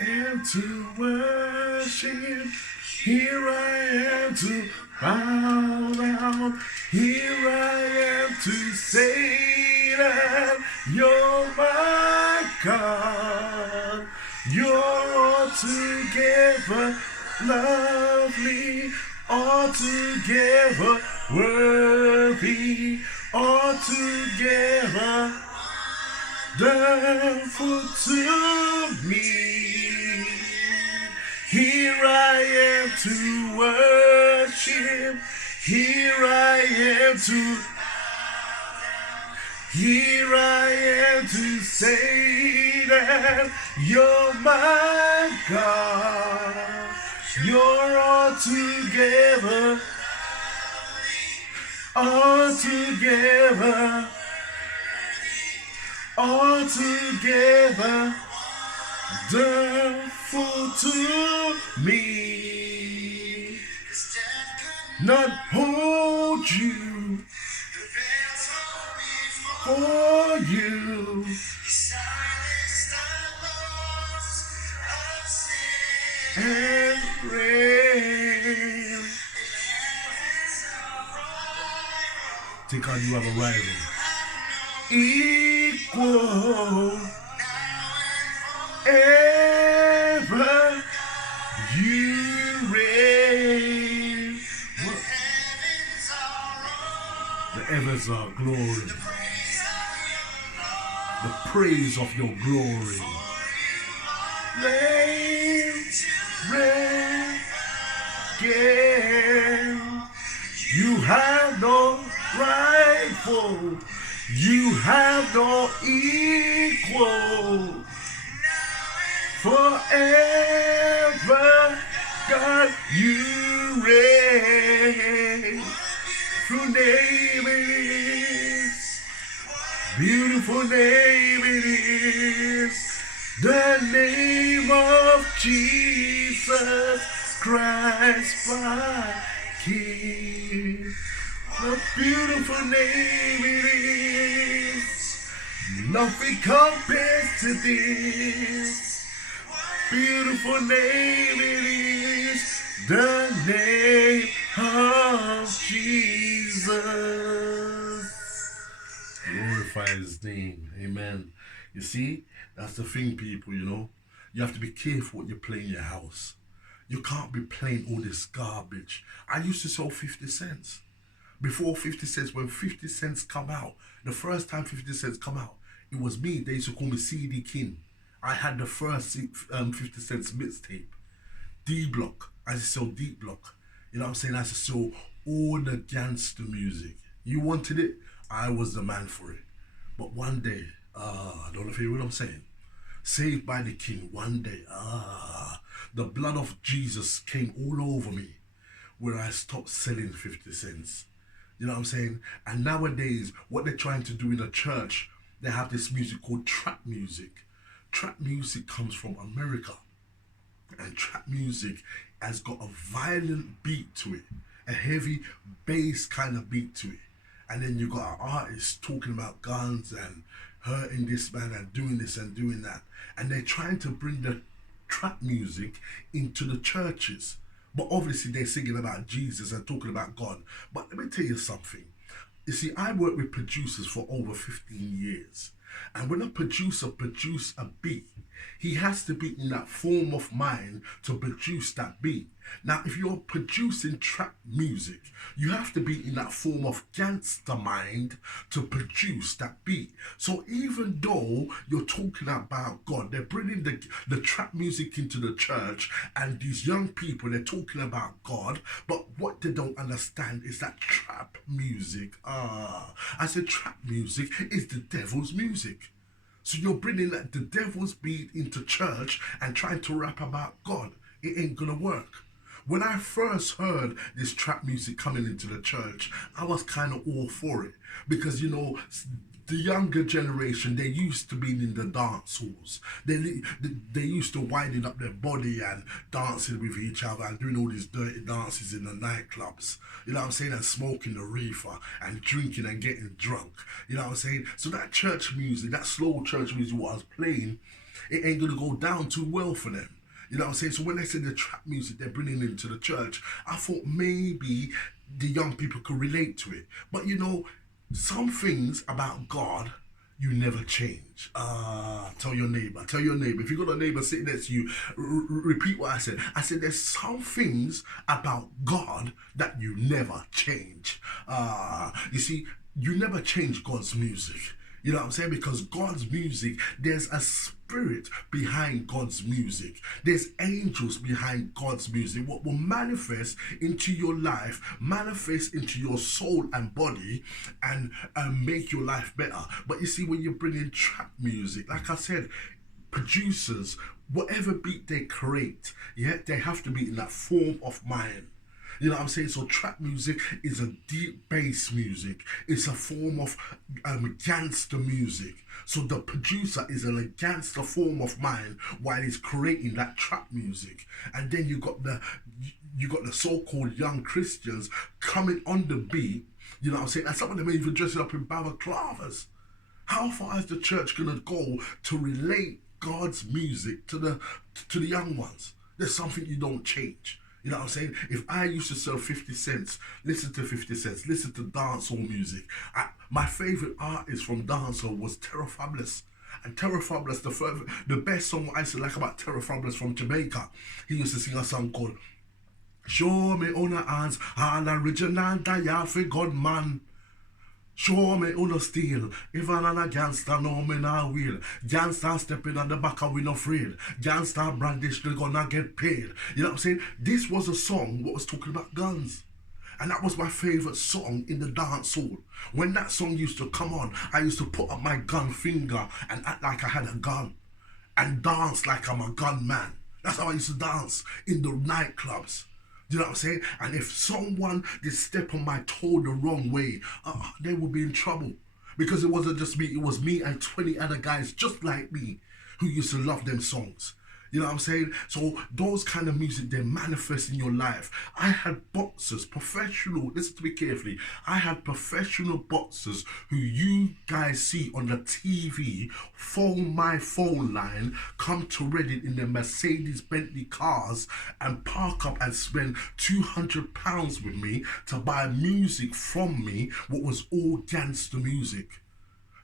am to worship. Here I am to bow down. Here I am to say that you're my God. You're altogether lovely, altogether worthy, altogether wonderful to me. Here I am to worship. Here I am to say that you're my God. You're altogether wonderful to me. Not hold you for you. And rain. Think how you have a rival. Equal. Ever you reign. What? The heavens are glory. The praise of your glory. Reign again. You have no rival. You have no equal. Forever, God, you reign. True name it is. Beautiful name it is. The name of Jesus Christ, my King. The beautiful name it is. Nothing compares to this. Beautiful name it is. The name of Jesus. Glorify his name. Amen. You see, that's the thing, people, you know. You have to be careful what you play in your house. You can't be playing all this garbage. I used to sell 50 cents. Before 50 cents, when 50 cents come out, the first time 50 cents come out, it was me. They used to call me CD King. I had the first 50 cents mixtape. D Block. I used to sell D Block. You know what I'm saying? I used to sell all the gangster music. You wanted it? I was the man for it. But one day, I don't know if you hear what I'm saying. Saved by the King, one day, the blood of Jesus came all over me where I stopped selling 50 cents. You know what I'm saying? And nowadays, what they're trying to do in the church, they have this music called trap music. Trap music comes from America. And trap music has got a violent beat to it. A heavy bass kind of beat to it. And then you got an artist talking about guns and hurting this man and doing this and doing that. And they're trying to bring the trap music into the churches. But obviously they're singing about Jesus and talking about God. But let me tell you something. You see, I worked with producers for over 15 years. And when a producer produces a beat, he has to be in that form of mind to produce that beat. Now, if you're producing trap music, you have to be in that form of gangster mind to produce that beat. So even though you're talking about God, they're bringing the trap music into the church, and these young people, they're talking about God, but what they don't understand is that trap music, I said trap music is the devil's music. So you're bringing the devil's beat into church and trying to rap about God. It ain't gonna work. When I first heard this trap music coming into the church, I was kind of all for it. Because, you know, the younger generation, they used to being in the dance halls. They used to winding up their body and dancing with each other and doing all these dirty dances in the nightclubs. You know what I'm saying? And smoking the reefer and drinking and getting drunk. You know what I'm saying? So that church music, that slow church music what I was playing, It ain't gonna go down too well for them. You know what I'm saying? So when they say the trap music they're bringing into the church, I thought maybe the young people could relate to it. But you know, some things about God you never change. Tell your neighbor. Tell your neighbor. If you got a neighbor sitting next to you, repeat what I said. I said there's some things about God that you never change. You see, you never change God's music. You know what I'm saying? Because God's music, there's a spirit behind God's music. There's angels behind God's music. What will manifest into your life, manifest into your soul and body, and make your life better. But you see, when you bring in trap music, like I said, producers, whatever beat they create, yeah, they have to be in that form of mind. You know what I'm saying? So trap music is a deep bass music. It's a form of gangster music. So the producer is in a gangster form of mind while he's creating that trap music. And then you got the so-called young Christians coming on the beat. You know what I'm saying? And some of them even dressing up in balaclavas. How far is the church gonna go to relate God's music to the young ones? There's something you don't change. You know what I'm saying? If I used to sell 50 cents, listen to 50 cents, listen to dancehall music. My favorite artist from dancehall was Terror Fabulous. And Terror Fabulous, the best song I used to like about Terror Fabulous from Jamaica, he used to sing a song called Show Me On Hands, All Original Dial for God Man. Show me who no steal. Even on a gangster, no me nah will. Gangster stepping on the back and we no afraid. Gangster brandish, they gonna get paid. You know what I'm saying? This was a song what was talking about guns. And that was my favourite song in the dance hall. When that song used to come on, I used to put up my gun finger and act like I had a gun. And dance like I'm a gunman. That's how I used to dance in the nightclubs. You know what I'm saying? And if someone did step on my toe the wrong way, they would be in trouble. Because it wasn't just me, it was me and 20 other guys just like me who used to love them songs. You know what I'm saying? So those kind of music, they manifest in your life. I had boxers, professional, listen to me carefully. I had professional boxers who you guys see on the TV, phone my phone line, come to Reddit in their Mercedes Bentley cars and park up and spend £200 with me to buy music from me, what was all gangster music.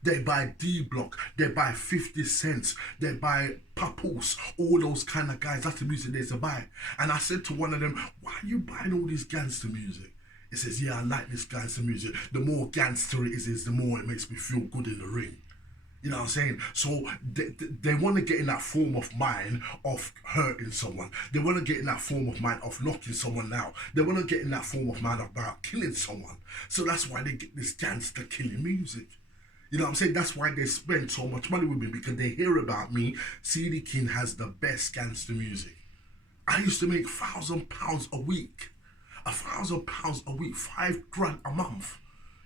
They buy D-Block, they buy 50 cents, they buy Papoose, all those kind of guys. That's the music they used to buy. And I said to one of them, why are you buying all this gangster music? He says, yeah, I like this gangster music. The more gangster it is, the more it makes me feel good in the ring. You know what I'm saying? So they want to get in that form of mind of hurting someone. They want to get in that form of mind of knocking someone out. They want to get in that form of mind about killing someone. So that's why they get this gangster killing music. You know what I'm saying? That's why they spend so much money with me, because they hear about me. CD King has the best gangster music. I used to make £1,000 a week. £1,000 a week, £5,000 a month.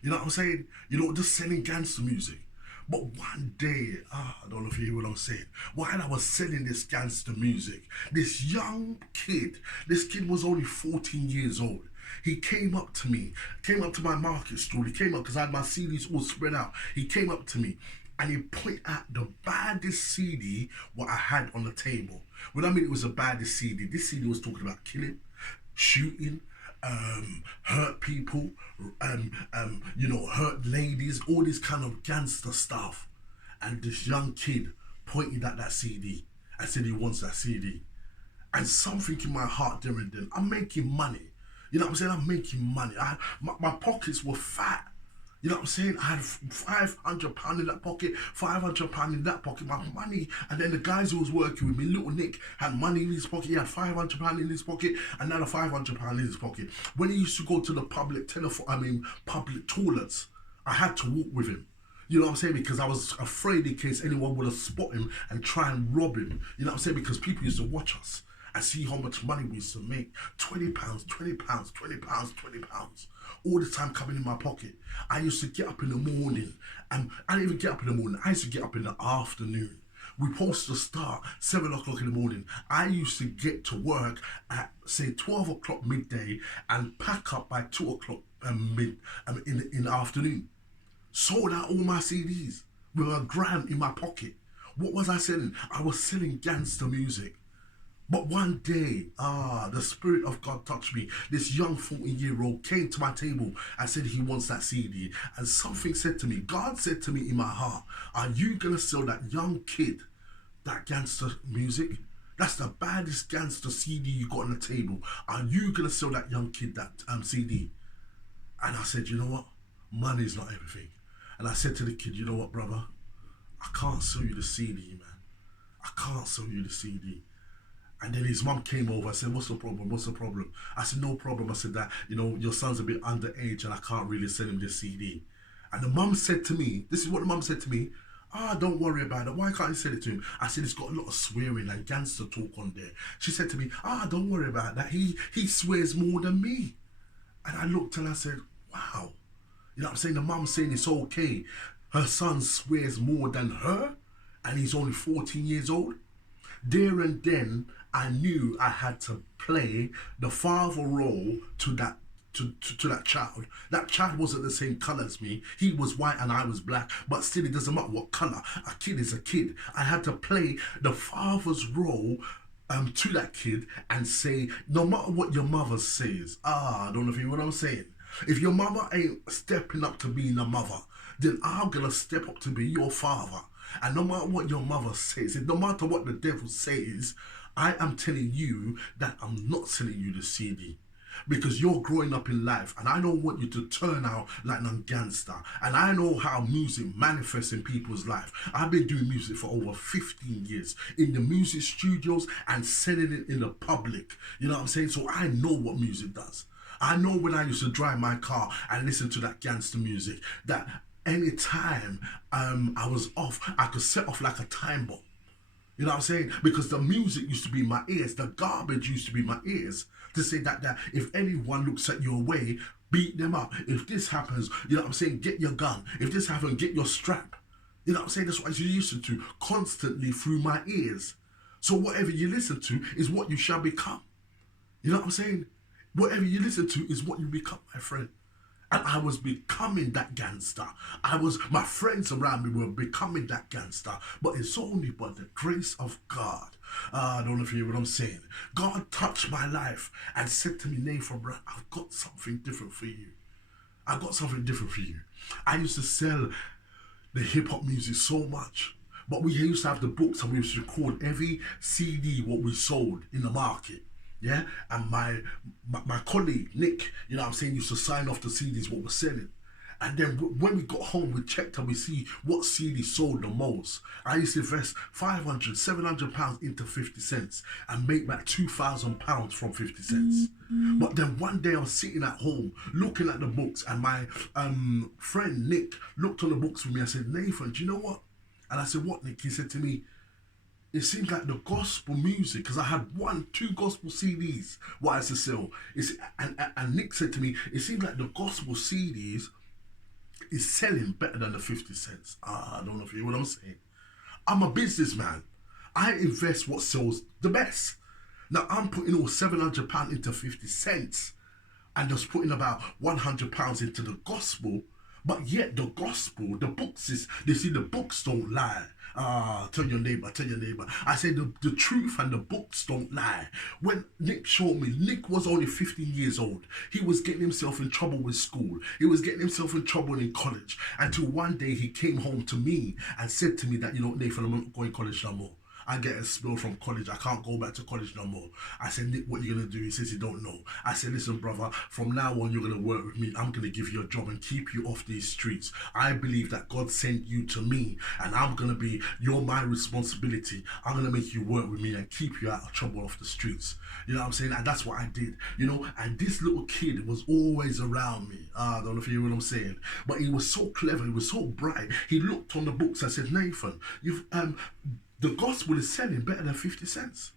You know what I'm saying? You know, just selling gangster music. But one day, I don't know if you hear what I'm saying, while I was selling this gangster music, this young kid, this kid was only 14 years old. He came up to me, came up to my market stall. He came up because I had my CDs all spread out. He came up to me and he pointed at the baddest CD what I had on the table. When I mean it was the baddest CD, this CD was talking about killing, shooting, hurt people, you know, hurt ladies, all this kind of gangster stuff. And this young kid pointed at that CD and said he wants that CD. And something in my heart there and then, I'm making money. You know what I'm saying? I'm making money. My pockets were fat. You know what I'm saying? I had £500 in that pocket, £500 in that pocket, my money. And then the guys who was working with me, little Nick, had money in his pocket. He had £500 in his pocket, another £500 in his pocket. When he used to go to the public toilets, I had to walk with him. You know what I'm saying? Because I was afraid in case anyone would have spot him and try and rob him. You know what I'm saying? Because people used to watch us and see how much money we used to make. £20, £20, £20. All the time coming in my pocket. I used to get up in the morning. And I didn't even get up in the morning. I used to get up in the afternoon. We supposed to start 7 o'clock in the morning. I used to get to work at, say, 12 o'clock midday and pack up by 2 o'clock in the afternoon. Sold out all my CDs with £1,000 in my pocket. What was I selling? I was selling gangster music. But one day, the Spirit of God touched me. This young 14-year-old came to my table and said he wants that CD. And something said to me, God said to me in my heart, are you going to sell that young kid that gangster music? That's the baddest gangster CD you got on the table. Are you going to sell that young kid that CD? And I said, you know what? Money's not everything. And I said to the kid, you know what, brother? I can't sell you the CD, man. I can't sell you the CD. And then his mum came over. I said, what's the problem? What's the problem? I said, no problem. I said that, your son's a bit underage and I can't really sell him this CD. And the mum said to me, this is what the mum said to me, don't worry about it. Why can't you sell it to him? I said, it's got a lot of swearing and gangster talk on there. She said to me, don't worry about that. He swears more than me. And I looked and I said, wow. You know what I'm saying? The mum's saying it's okay. Her son swears more than her and he's only 14 years old. There and then, I knew I had to play the father role to that child. That child wasn't the same color as me. He was white and I was black, but still it doesn't matter what color. A kid is a kid. I had to play the father's role to that kid and say, no matter what your mother says, I don't know if you know what I'm saying. If your mother ain't stepping up to being a mother, then I'm gonna step up to be your father. And no matter what your mother says, no matter what the devil says, I am telling you that I'm not selling you the CD. Because you're growing up in life and I don't want you to turn out like a gangster. And I know how music manifests in people's life. I've been doing music for over 15 years in the music studios and selling it in the public. You know what I'm saying? So I know what music does. I know when I used to drive my car and listen to that gangster music, that anytime I was off, I could set off like a time bomb. You know what I'm saying? Because the music used to be in my ears. The garbage used to be in my ears. To say that if anyone looks at your way, beat them up. If this happens, you know what I'm saying, get your gun. If this happens, get your strap. You know what I'm saying? That's what I used to do constantly through my ears. So whatever you listen to is what you shall become. You know what I'm saying? Whatever you listen to is what you become, my friend. And I was becoming that gangster. My friends around me were becoming that gangster. But it's only by the grace of God. I don't know if you hear what I'm saying. God touched my life and said to me, Nathan, bro, I've got something different for you. I've got something different for you. I used to sell the hip-hop music so much. But we used to have the books and we used to record every CD what we sold in the market. Yeah, and my colleague Nick, you know what I'm saying, used to sign off the CDs what we're selling. And then when we got home, we checked and we see what CD sold the most. I used to invest £500, £700 into 50 cents and make back £2,000 from 50 cents. But then one day I was sitting at home looking at the books and my friend Nick looked on the books with me and said, Nathan, do you know what? And I said, what, Nick? He said to me, it seems like the gospel music, because I had 2 gospel CDs what I used to sell. And Nick said to me, it seems like the gospel CDs is selling better than the 50 cents. I don't know if you hear what I'm saying. I'm a businessman. I invest what sells the best. Now I'm putting all £700 into 50 cents and just putting about £100 into the gospel. But yet the gospel, the books the books don't lie. Tell your neighbor. I say the truth and the books don't lie. When Nick showed me, Nick was only 15 years old. He was getting himself in trouble with school. He was getting himself in trouble in college. Until one day he came home to me and said to me that, Nathan, I'm not going to college no more. I get expelled from college. I can't go back to college no more. I said, Nick, what are you going to do? He says he don't know. I said, listen, brother, from now on, you're going to work with me. I'm going to give you a job and keep you off these streets. I believe that God sent you to me and I'm going to be, you're my responsibility. I'm going to make you work with me and keep you out of trouble off the streets. You know what I'm saying? And that's what I did, and this little kid was always around me. I don't know if you hear what I'm saying, but he was so clever. He was so bright. He looked on the books and said, Nathan, the gospel is selling better than 50 cents.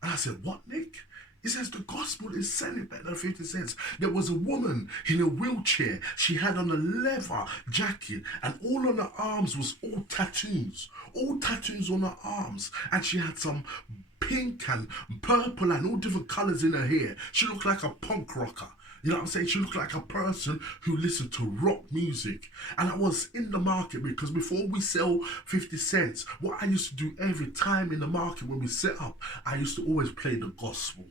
And I said, what, Nick? He says, the gospel is selling better than 50 cents. There was a woman in a wheelchair. She had on a leather jacket and all on her arms was all tattoos on her arms. And she had some pink and purple and all different colors in her hair. She looked like a punk rocker. You know what I'm saying? She looked like a person who listened to rock music. And I was in the market because before we sell 50 cents, what I used to do every time in the market when we set up, I used to always play the gospel.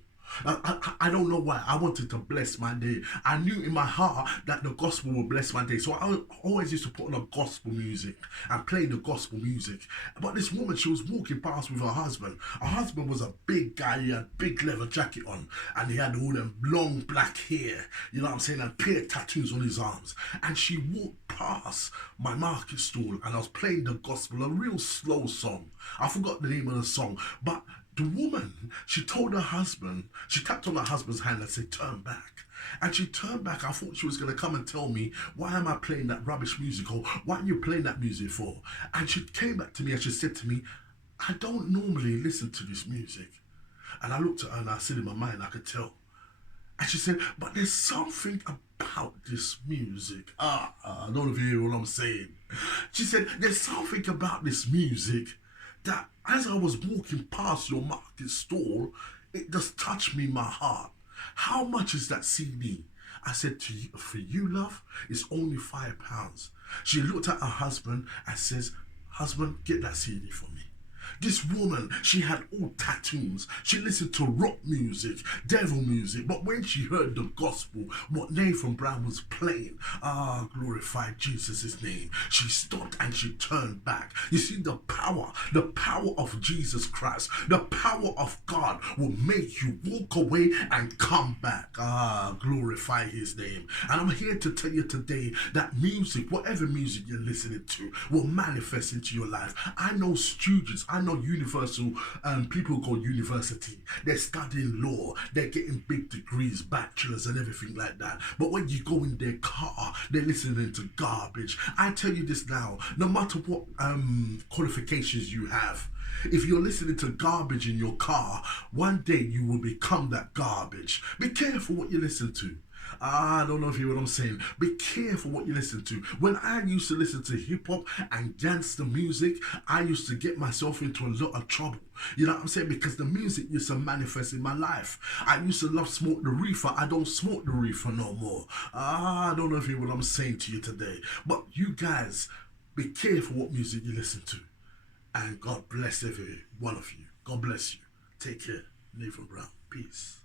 I don't know why. I wanted to bless my day. I knew in my heart that the gospel would bless my day. So I always used to put on the gospel music and play the gospel music. But this woman, she was walking past with her husband. Her husband was a big guy. He had a big leather jacket on. And he had all them long black hair. You know what I'm saying? And pair tattoos on his arms. And she walked past my market stall. And I was playing the gospel, a real slow song. I forgot the name of the song. But the woman, she told her husband, she tapped on her husband's hand and said, turn back. And she turned back. I thought she was going to come and tell me, why am I playing that rubbish music? Or what are you playing that music for? And she came back to me and she said to me, I don't normally listen to this music. And I looked at her and I said in my mind, I could tell. And she said, but there's something about this music. I don't know if you hear what I'm saying. She said, there's something about this music that as I was walking past your market stall, it just touched me in my heart. How much is that CD? I said, to you, for you, love, it's only £5. She looked at her husband and says, husband, get that CD for me. This woman, she had all tattoos. She listened to rock music, devil music. But when she heard the gospel, what Nathan Brown was playing, glorify Jesus' name, she stopped and she turned back. You see, the power of Jesus Christ, the power of God will make you walk away and come back. Glorify his name. And I'm here to tell you today that music, whatever music you're listening to, will manifest into your life. I know students, I know universal people called university. They're studying law. They're getting big degrees, bachelors and everything like that. But when you go in their car, they're listening to garbage. I tell you this now, no matter what qualifications you have, if you're listening to garbage in your car, one day you will become that garbage. Be careful what you listen to. I don't know if you hear what I'm saying. Be careful what you listen to. When I used to listen to hip hop and gangster music, I used to get myself into a lot of trouble. You know what I'm saying? Because the music used to manifest in my life. I used to love smoke the reefer. I don't smoke the reefer no more. I don't know if you hear what I'm saying to you today. But you guys, be careful what music you listen to. And God bless every one of you. God bless you. Take care. Nathan Brown. Peace.